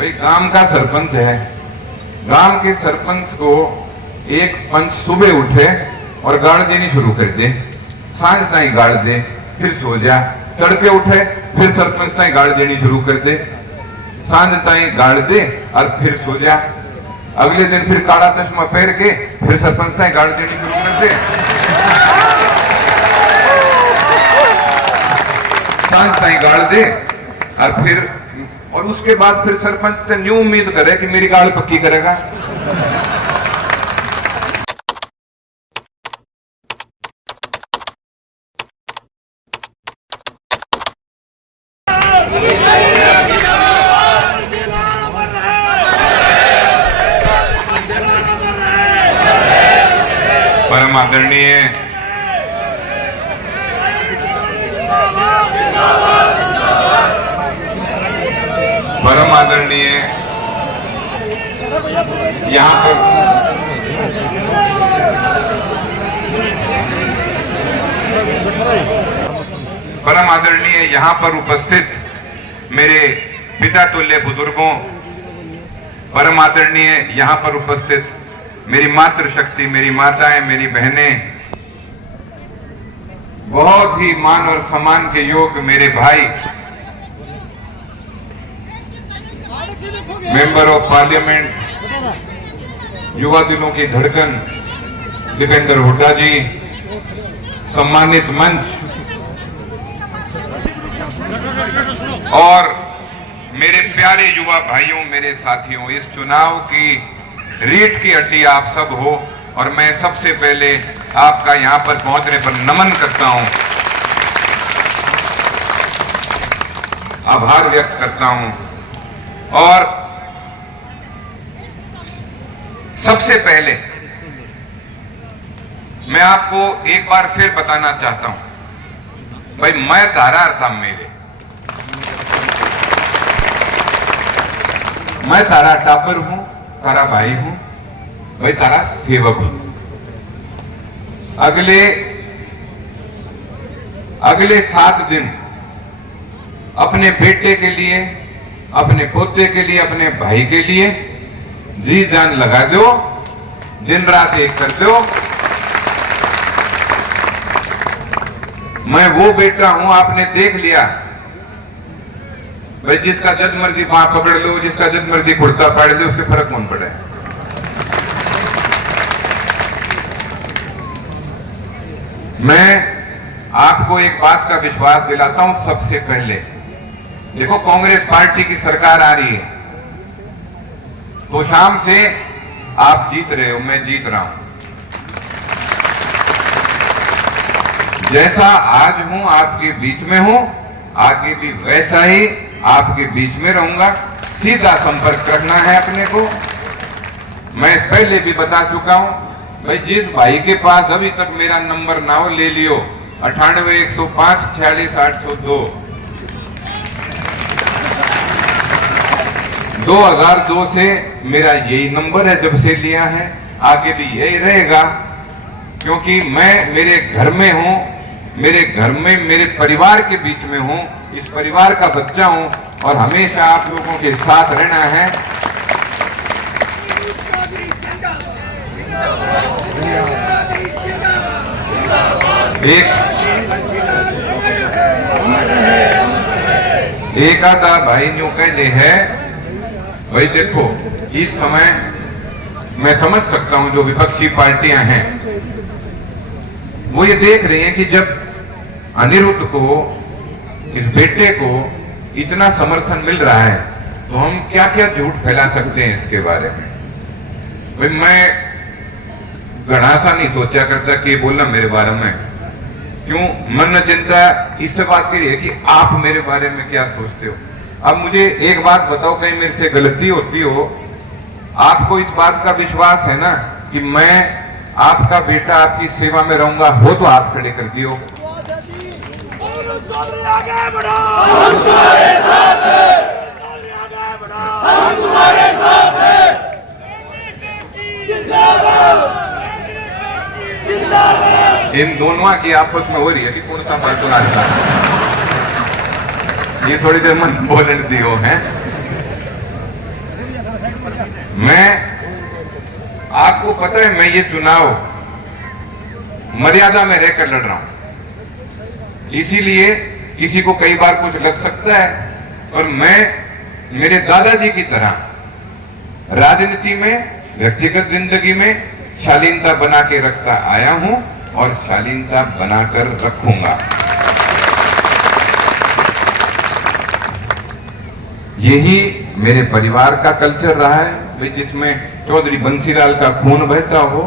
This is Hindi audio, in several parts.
भाई गांव का सरपंच है, गांव के सरपंच को एक पंच सुबह उठे और गाड़ देनी शुरू कर दे, सांझ ताई गाड़ दे, फिर सो जा, तड़के उठे फिर सरपंच ताई गाड़ देनी शुरू कर दे, सांझ ताई गाड़ दे और फिर सो जा, अगले दिन फिर काला चश्मा पहन के फिर सरपंच ताई गाड़ देनी शुरू कर दे, सांझ ताई गाड़ दे और उसके बाद फिर सरपंच तो न्यू उम्मीद करे कि मेरी गाड़ पक्की करेगा। परम आदरणीय यहाँ पर उपस्थित मेरे पिता तुल्य बुजुर्गों, परम आदरणीय यहाँ पर उपस्थित मेरी मातृशक्ति, मेरी माताएं, मेरी बहनें, बहुत ही मान और सम्मान के योग्य मेरे भाई, मेंबर ऑफ पार्लियामेंट, युवा दिनों की धड़कन दीपेंद्र हुड्डा जी, सम्मानित मंच और मेरे प्यारे युवा भाइयों, मेरे साथियों, इस चुनाव की रीढ़ की हड्डी आप सब हो और मैं सबसे पहले आपका यहां पर पहुंचने पर नमन करता हूं, आभार व्यक्त करता हूं। और सबसे पहले मैं आपको एक बार फिर बताना चाहता हूं, भाई मैं तारा अर्थम मेरे, मैं तारा टापर हूं, तारा भाई हूं, भाई तारा सेवक हूं। अगले 7 दिन अपने बेटे के लिए, अपने पोते के लिए, अपने भाई के लिए जी जान लगा दो, दिन रात एक कर दो। मैं वो बेटा हूं, आपने देख लिया भाई, जिसका जद मर्जी बांह पकड़ लो, जिसका जद मर्जी कुर्ता पाड़ लो, उसके फर्क कौन पड़े। मैं आपको एक बात का विश्वास दिलाता हूं सबसे पहले, देखो कांग्रेस पार्टी की सरकार आ रही है, तो शाम से आप जीत रहे हो, मैं जीत रहा हूं। जैसा आज हूं आपके बीच में हूं, आगे भी वैसा ही आपके बीच में रहूंगा। सीधा संपर्क करना है अपने को। मैं पहले भी बता चुका हूं भाई, जिस भाई के पास अभी तक मेरा नंबर ना हो ले लियो, 98 105 46 802। 2002 से मेरा यही नंबर है, जब से लिया है, आगे भी यही रहेगा, क्योंकि मैं मेरे घर में हूं, मेरे घर में मेरे परिवार के बीच में हूं, इस परिवार का बच्चा हूं और हमेशा आप लोगों के साथ रहना है। एक आधा भाई न्यू कहते हैं भाई, देखो इस समय मैं समझ सकता हूं जो विपक्षी पार्टियां हैं वो ये देख रही हैं कि जब अनिरुद्ध को, इस बेटे को इतना समर्थन मिल रहा है तो हम क्या क्या झूठ फैला सकते हैं इसके बारे में। भाई मैं घना सा नहीं सोचा करता कि बोलना मेरे बारे में, क्यों मन चिंता इससे बात की है कि आप मेरे बारे में क्या सोचते हो। अब मुझे एक बात बताओ, कहीं मेरे से गलती होती हो, आपको इस बात का विश्वास है ना कि मैं आपका बेटा आपकी सेवा में रहूंगा, हो तो हाथ खड़े कर दियो। आगे बढ़ो, हम तुम्हारे साथ हैं, हम तुम्हारे साथ हैं। इन दोनों की आपस में हो रही है कि कौन सा पार्टी आता है, ये थोड़ी देर मन बोलने दियो है। मैं, आपको पता है, मैं ये चुनाव मर्यादा में रहकर लड़ रहा हूं। इसीलिए किसी को कई बार कुछ लग सकता है, और मैं मेरे दादाजी की तरह राजनीति में, व्यक्तिगत जिंदगी में शालीनता बना के रखता आया हूं और शालीनता बनाकर रखूंगा। यही मेरे परिवार का कल्चर रहा है, जिसमें चौधरी बंसीलाल का खून बहता हो,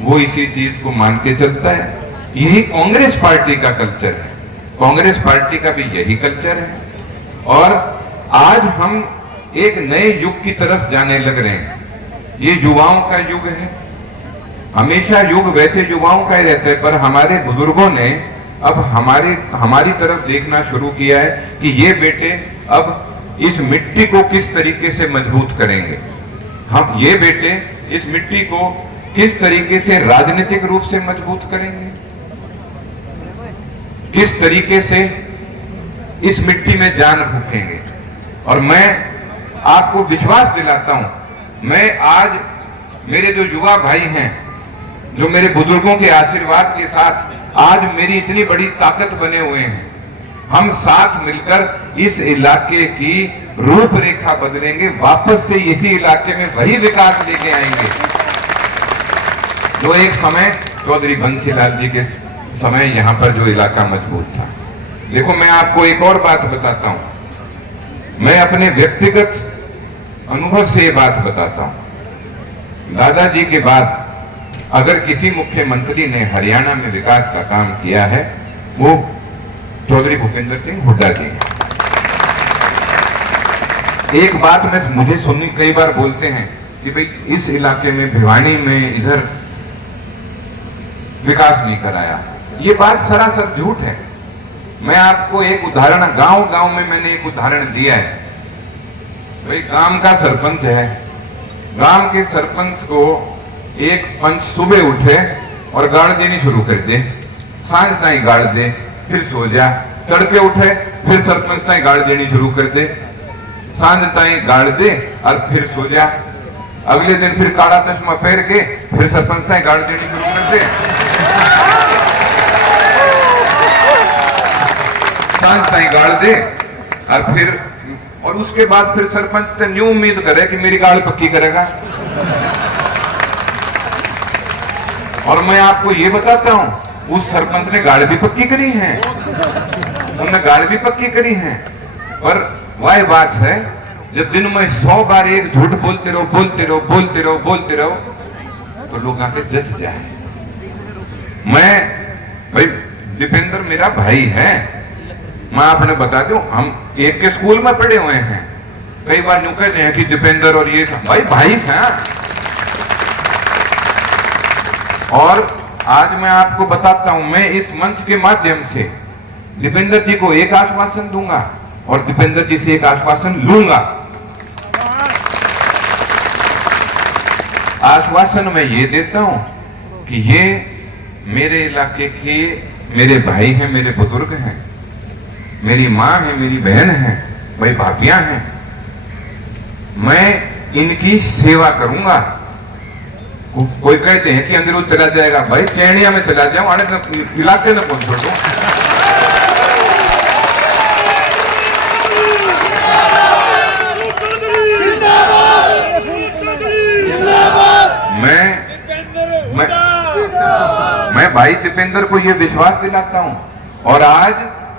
वो इसी चीज को मान के चलता है। यही कांग्रेस पार्टी का कल्चर है, कांग्रेस पार्टी का भी यही कल्चर है। और आज हम एक नए युग की तरफ जाने लग रहे हैं। ये युवाओं का युग है, हमेशा युग वैसे युवाओं का ही रहता है, पर हमारे बुजुर्गों ने अब हमारी तरफ देखना शुरू किया है कि ये बेटे अब इस मिट्टी को किस तरीके से मजबूत करेंगे, हम ये बेटे इस मिट्टी को किस तरीके से राजनीतिक रूप से मजबूत करेंगे, किस तरीके से इस मिट्टी में जान फूकेंगे। और मैं आपको विश्वास दिलाता हूं, मैं आज, मेरे जो युवा भाई हैं, जो मेरे बुजुर्गों के आशीर्वाद के साथ आज मेरी इतनी बड़ी ताकत बने हुए हैं, हम साथ मिलकर इस इलाके की रूपरेखा बदलेंगे, वापस से इसी इलाके में वही विकास लेके आएंगे जो एक समय चौधरी बंसीलाल जी के समय यहां पर जो इलाका मजबूत था। देखो, मैं आपको एक और बात बताता हूं, मैं अपने व्यक्तिगत अनुभव से ये बात बताता हूं। दादाजी के बाद अगर किसी मुख्यमंत्री ने हरियाणा में विकास का काम किया है, वो चौधरी भूपेंद्र सिंह हुड्डा जी। एक बात मुझे सुननी, कई बार बोलते हैं कि भाई इस इलाके में, भिवानी में, इधर विकास नहीं कराया। ये बात सरासर झूठ है। मैं आपको एक उदाहरण, गांव में मैंने एक उदाहरण दिया है। भाई गांव का सरपंच है, गांव के सरपंच को एक पंच सुबह उठे और गाड़ देनी शुरू कर दे, सांझ ताई गाड़ दे, फिर सो जा, तड़के उठे फिर सरपंच ताई गाड़ देनी शुरू कर दे, सांझ ताई गाड़ दे और फिर सो जा, अगले दिन फिर काला चश्मा पहन के फिर सरपंच ताई गाड़ देनी शुरू कर दे, सांझ ताई गाड़ दे और फिर, और उसके बाद फिर सरपंच तो न्यू उम्मीद करे कि मेरी गाड़ पक्की करेगा। और मैं आपको ये बताता हूं, उस सरपंच ने गाड़ भी पक्की करी है, उन्होंने गाड़ भी पक्की करी है। पर वह बात है, जब दिन में 100 बार एक झूठ बोलते रहो, तो लोग आके जच जाए। मैं, भाई दीपेंद्र मेरा भाई है, मैं आपने बता दूं, हम एक के स्कूल में पढ़े हुए हैं। कई बार यूं कहते हैं कि दीपेंद्र और ये भाई हैं। और आज मैं आपको बताता हूं, मैं इस मंच के माध्यम से दीपेंद्र जी को एक आश्वासन दूंगा और दीपेंद्र जी से एक आश्वासन लूंगा। आश्वासन मैं ये देता हूं कि ये मेरे इलाके के मेरे भाई हैं, मेरे बुजुर्ग हैं, मेरी मां है, मेरी बहन है, भाई भाभियां हैं, मैं इनकी सेवा करूंगा। कोई कहते हैं कि अंदर चला जाएगा, भाई चैनिया में चला जाऊं, आने इलाके में कौन छोड़ू। मैं भाई दीपेंद्र को यह विश्वास दिलाता हूं, और आज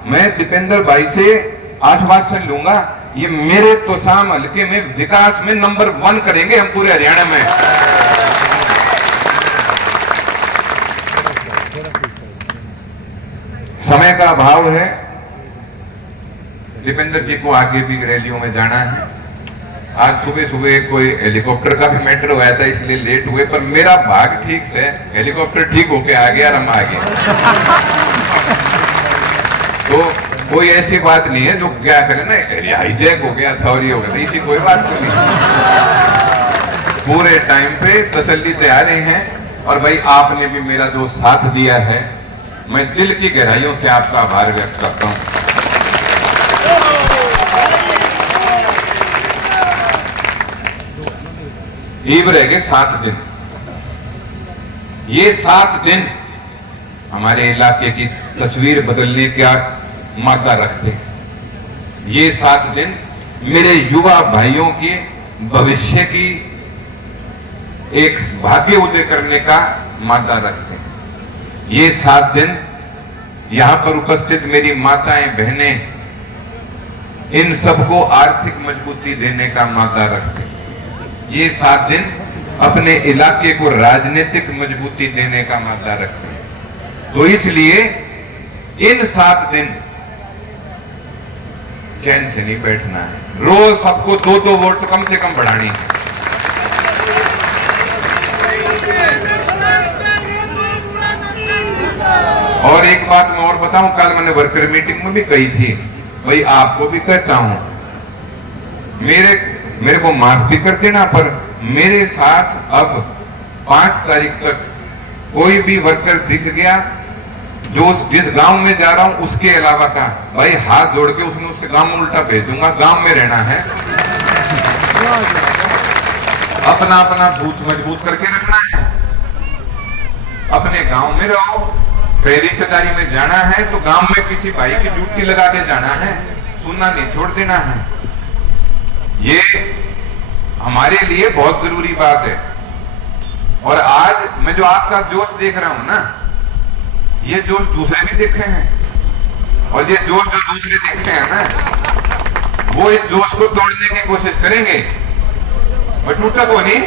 मैं दीपेंद्र भाई से आश्वासन लूंगा, ये मेरे तोसाम हल्के में विकास में नंबर 1 करेंगे हम पूरे हरियाणा में। समय का अभाव है, दीपेंद्र जी को आगे भी रैलियों में जाना है। आज सुबह कोई हेलीकॉप्टर का भी मैटर हुआ था, इसलिए लेट हुए, पर मेरा भाग ठीक से हेलीकॉप्टर ठीक होके आ गया और हम आ गए। तो कोई ऐसी बात नहीं है जो क्या करे ना, हाईजैक हो गया था और ये हो गया, इसी कोई बात नहीं। पूरे टाइम पे तसल्ली से आ रहे हैं, और भाई आपने भी मेरा जो साथ दिया है, मैं दिल की गहराइयों से आपका आभार व्यक्त करता हूं। ईब रह गए 7 दिन। ये 7 दिन हमारे इलाके की तस्वीर बदलने का मादा रखते हैं। ये 7 दिन मेरे युवा भाइयों के भविष्य की एक भाग्य उदय करने का मादा रखते हैं। ये 7 दिन यहां पर उपस्थित मेरी माताएं बहनें इन सबको आर्थिक मजबूती देने का मादा रखते हैं। ये 7 दिन अपने इलाके को राजनीतिक मजबूती देने का मादा रखते हैं। तो इसलिए इन 7 दिन चैन से नहीं बैठना है। रोज सबको 2-2 वोट तो कम से कम बढ़ानी है। और एक बात मैं और बताऊं, कल मैंने वर्कर मीटिंग में भी कही थी, भाई आपको भी कहता हूं, मेरे को माफ भी कर देना, पर मेरे साथ अब 5 तारीख तक कोई भी वर्कर दिख गया जो जिस गांव में जा रहा हूं उसके अलावा का, भाई हाथ जोड़ के उसके गांव में उल्टा भेज दूंगा। गांव में रहना है, अपना अपना बूथ मजबूत करके रखना है, अपने गांव में रहो। कई रिश्तेदारी में जाना है तो गांव में किसी भाई की ड्यूटी लगा के जाना है, सुनना नहीं छोड़ देना है। ये हमारे लिए बहुत जरूरी बात है। और आज मैं जो आपका जोश देख रहा हूं ना, ये जोश दूसरे भी देखे हैं, और ये जोश जो दूसरे देखे हैं ना, वो इस जोश को तोड़ने की कोशिश करेंगे, और टूटा को नहीं।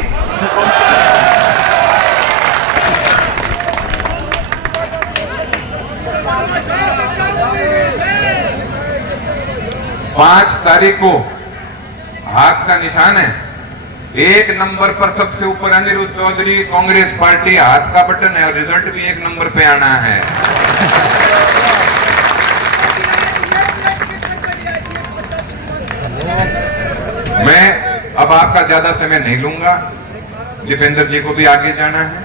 पांच तारीख को हाथ का निशान है। 1 नंबर पर सबसे ऊपर अनिरुद्ध चौधरी, कांग्रेस पार्टी, हाथ का बटन है, और रिजल्ट भी 1 नंबर पे आना है। मैं अब आपका ज्यादा समय नहीं लूंगा, दीपेंद्र जी को भी आगे जाना है।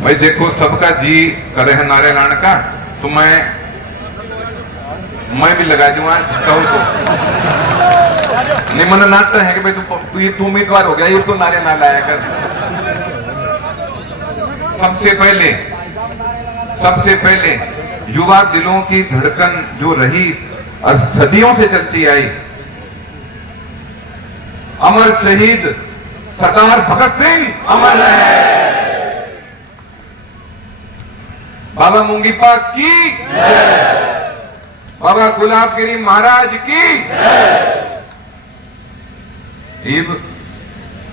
भाई देखो, सबका जी करे है नारे लाने का, तो मैं भी लगा दूंगा कहूं तो। नहीं, मन नाटक है कि भाई तू उम्मीदवार हो गया, ये तो नारे ना लाया कर। सबसे पहले युवा दिलों की धड़कन जो रही और सदियों से चलती आई, अमर शहीद सरदार भगत सिंह अमर है। बाबा मुंगीपा की जय, बाबा गुलाबगिरी महाराज की जय,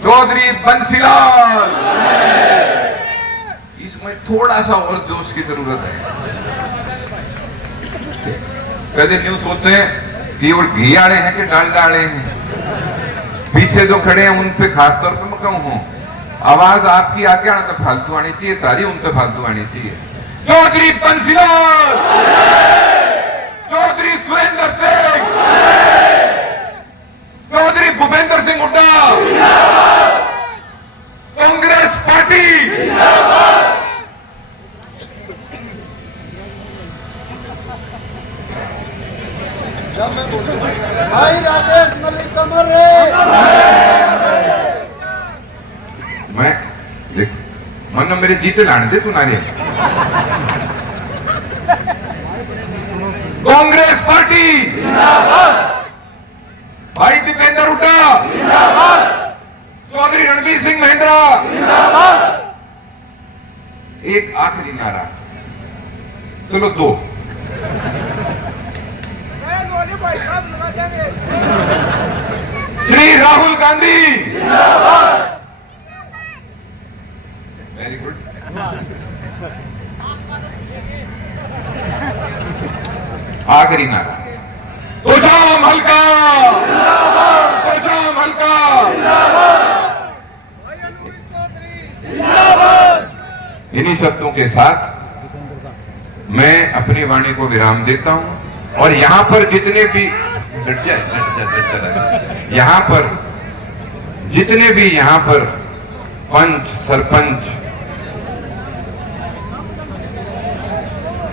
चौधरी बंसीलाल। इसमें थोड़ा सा और जोश की जरूरत है। कभी न्यूज सोचते हैं कि वो घी आड़े हैं कि डालडा आड़े हैं। पीछे जो खड़े हैं उन पे खासतौर पर मैं कहूं, आवाज आपकी आगे आना तो फालतू आनी चाहिए, तारी उन पे फालतू आनी चाहिए। चौधरी बंसीलाल, चौधरी सुरेंद्र सिंह, चौधरी भूपेंद्र सिंह हुड्डा, कांग्रेस पार्टी। भाई राजेश मलिक अमर मैं देख मन मेरे जीते लाने थे तू नारे। कांग्रेकांग्रेस पार्टी जिंदाबाद, भाई दीपेंद्र हुड्डा जिंदाबाद, चौधरी रणबीर सिंह महेंद्रा जिंदाबाद। एक आखिरी नारा, चलो दो। श्री राहुल गांधी जिंदाबाद। Very good. आखिरी नारा, तोशाम हल्का जिंदाबाद, तोशाम हल्का जिंदाबाद। इन्हीं शब्दों के साथ मैं अपनी वाणी को विराम देता हूं और यहां पर जितने भी यहां पर जितने भी यहां पर पंच, सरपंच,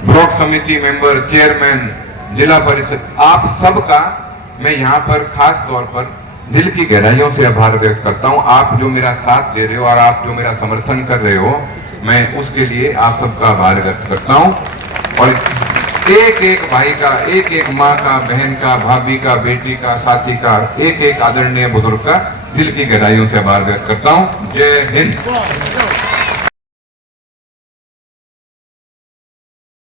ब्लॉक समिति मेंबर, चेयरमैन, जिला परिषद, आप सबका मैं यहाँ पर खास तौर पर दिल की गहराइयों से आभार व्यक्त करता हूँ। आप जो मेरा साथ दे रहे हो और आप जो मेरा समर्थन कर रहे हो, मैं उसके लिए आप सबका आभार व्यक्त करता हूँ। और एक एक भाई का, एक एक माँ का, बहन का, भाभी का, बेटी का, साथी का, एक एक आदरणीय बुजुर्ग का दिल की गहराइयों से आभार व्यक्त करता हूँ। जय हिंद।